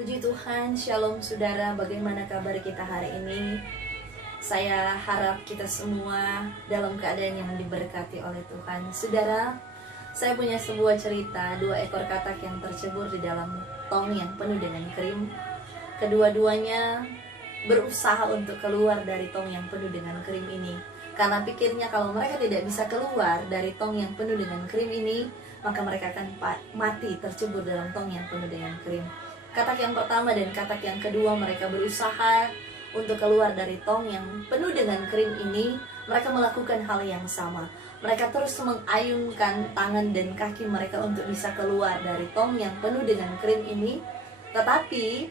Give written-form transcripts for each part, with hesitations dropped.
Puji Tuhan, Shalom saudara, bagaimana kabar kita hari ini? Saya harap kita semua dalam keadaan yang diberkati oleh Tuhan. Saudara, saya punya sebuah cerita, 2 ekor katak yang tercebur di dalam tong yang penuh dengan krim. Kedua-duanya berusaha untuk keluar dari tong yang penuh dengan krim ini. Karena pikirnya kalau mereka tidak bisa keluar dari tong yang penuh dengan krim ini, maka mereka akan mati tercebur dalam tong yang penuh dengan krim. Katak yang pertama dan katak yang kedua mereka berusaha untuk keluar dari tong yang penuh dengan krim ini. Mereka melakukan hal yang sama. Mereka terus mengayunkan tangan dan kaki mereka untuk bisa keluar dari tong yang penuh dengan krim ini. Tetapi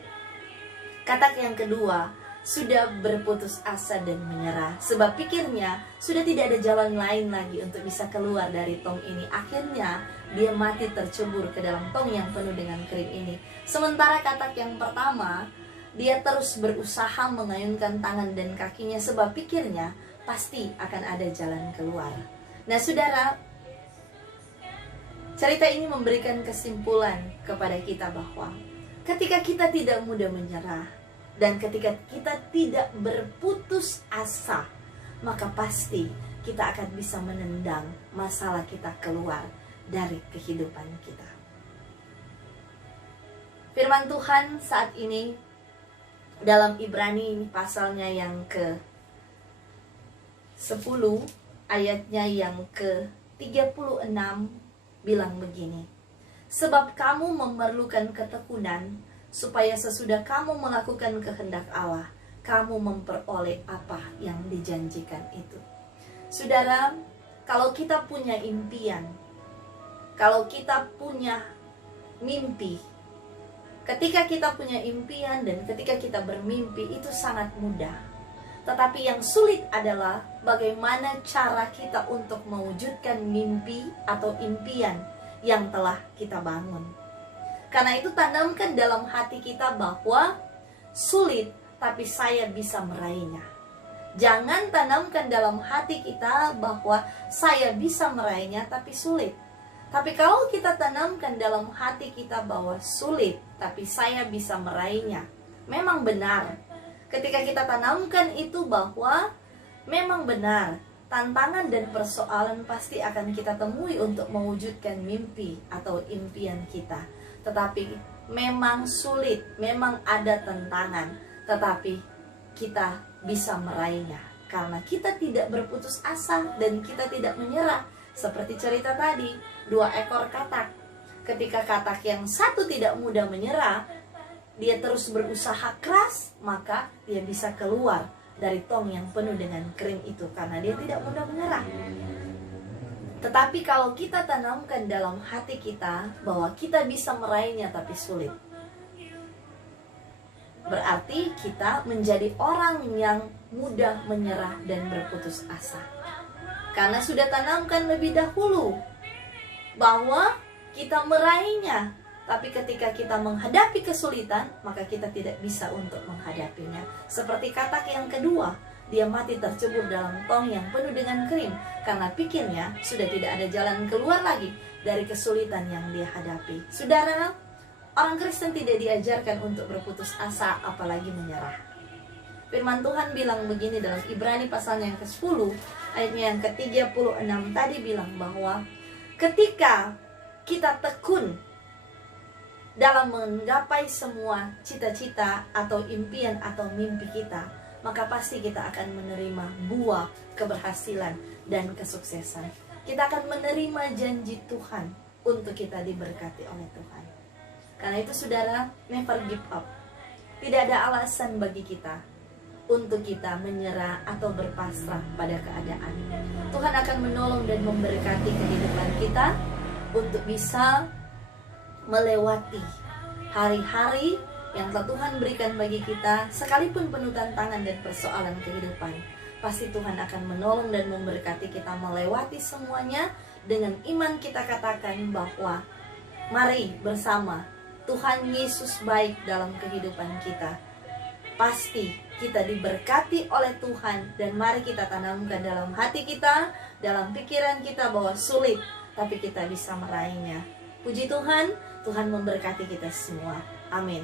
katak yang kedua sudah berputus asa dan menyerah, sebab pikirnya sudah tidak ada jalan lain lagi untuk bisa keluar dari tong ini. Akhirnya dia mati tercebur ke dalam tong yang penuh dengan krim ini. Sementara katak yang pertama, dia terus berusaha mengayunkan tangan dan kakinya, sebab pikirnya pasti akan ada jalan keluar. Nah saudara, cerita ini memberikan kesimpulan kepada kita bahwa ketika kita tidak mudah menyerah dan ketika kita tidak berputus asa, maka pasti kita akan bisa menendang masalah kita keluar dari kehidupan kita. Firman Tuhan saat ini dalam Ibrani pasalnya yang ke-10 ayatnya yang ke-36 bilang begini. Sebab kamu memerlukan ketekunan supaya sesudah kamu melakukan kehendak Allah, kamu memperoleh apa yang dijanjikan itu. Saudara, kalau kita punya impian, kalau kita punya mimpi, ketika kita punya impian dan ketika kita bermimpi itu sangat mudah. Tetapi yang sulit adalah bagaimana cara kita untuk mewujudkan mimpi atau impian yang telah kita bangun. Karena itu tanamkan dalam hati kita bahwa sulit tapi saya bisa meraihnya. Jangan tanamkan dalam hati kita bahwa saya bisa meraihnya tapi sulit. Tapi kalau kita tanamkan dalam hati kita bahwa sulit tapi saya bisa meraihnya, memang benar. Ketika kita tanamkan itu bahwa memang benar, tantangan dan persoalan pasti akan kita temui untuk mewujudkan mimpi atau impian kita. Tetapi memang sulit, memang ada tantangan, tetapi kita bisa meraihnya karena kita tidak berputus asa dan kita tidak menyerah. Seperti cerita tadi, 2 ekor katak. Ketika katak yang satu tidak mudah menyerah, dia terus berusaha keras, maka dia bisa keluar dari tong yang penuh dengan krim itu karena dia tidak mudah menyerah. Tetapi kalau kita tanamkan dalam hati kita bahwa kita bisa meraihnya tapi sulit, berarti kita menjadi orang yang mudah menyerah dan berputus asa. Karena sudah tanamkan lebih dahulu bahwa kita meraihnya, tapi ketika kita menghadapi kesulitan, maka kita tidak bisa untuk menghadapinya. Seperti katak yang kedua, dia mati tercebur dalam tong yang penuh dengan krim karena pikirnya sudah tidak ada jalan keluar lagi dari kesulitan yang dia hadapi. Saudara, orang Kristen tidak diajarkan untuk berputus asa apalagi menyerah. Firman Tuhan bilang begini dalam Ibrani pasalnya yang ke-10 ayatnya yang ke-36 tadi bilang bahwa ketika kita tekun dalam menggapai semua cita-cita atau impian atau mimpi kita, maka pasti kita akan menerima buah keberhasilan dan kesuksesan. Kita akan menerima janji Tuhan untuk kita diberkati oleh Tuhan. Karena itu saudara, never give up. Tidak ada alasan bagi kita untuk kita menyerah atau berpasrah pada keadaan. Tuhan akan menolong dan memberkati kehidupan kita untuk bisa melewati hari-hari yang telah Tuhan berikan bagi kita, sekalipun penuh tantangan dan persoalan kehidupan. Pasti Tuhan akan menolong dan memberkati kita melewati semuanya. Dengan iman kita katakan bahwa mari bersama Tuhan Yesus baik dalam kehidupan kita. Pasti kita diberkati oleh Tuhan, dan mari kita tanamkan dalam hati kita, dalam pikiran kita bahwa sulit, tapi kita bisa meraihnya. Puji Tuhan, Tuhan memberkati kita semua. Amin.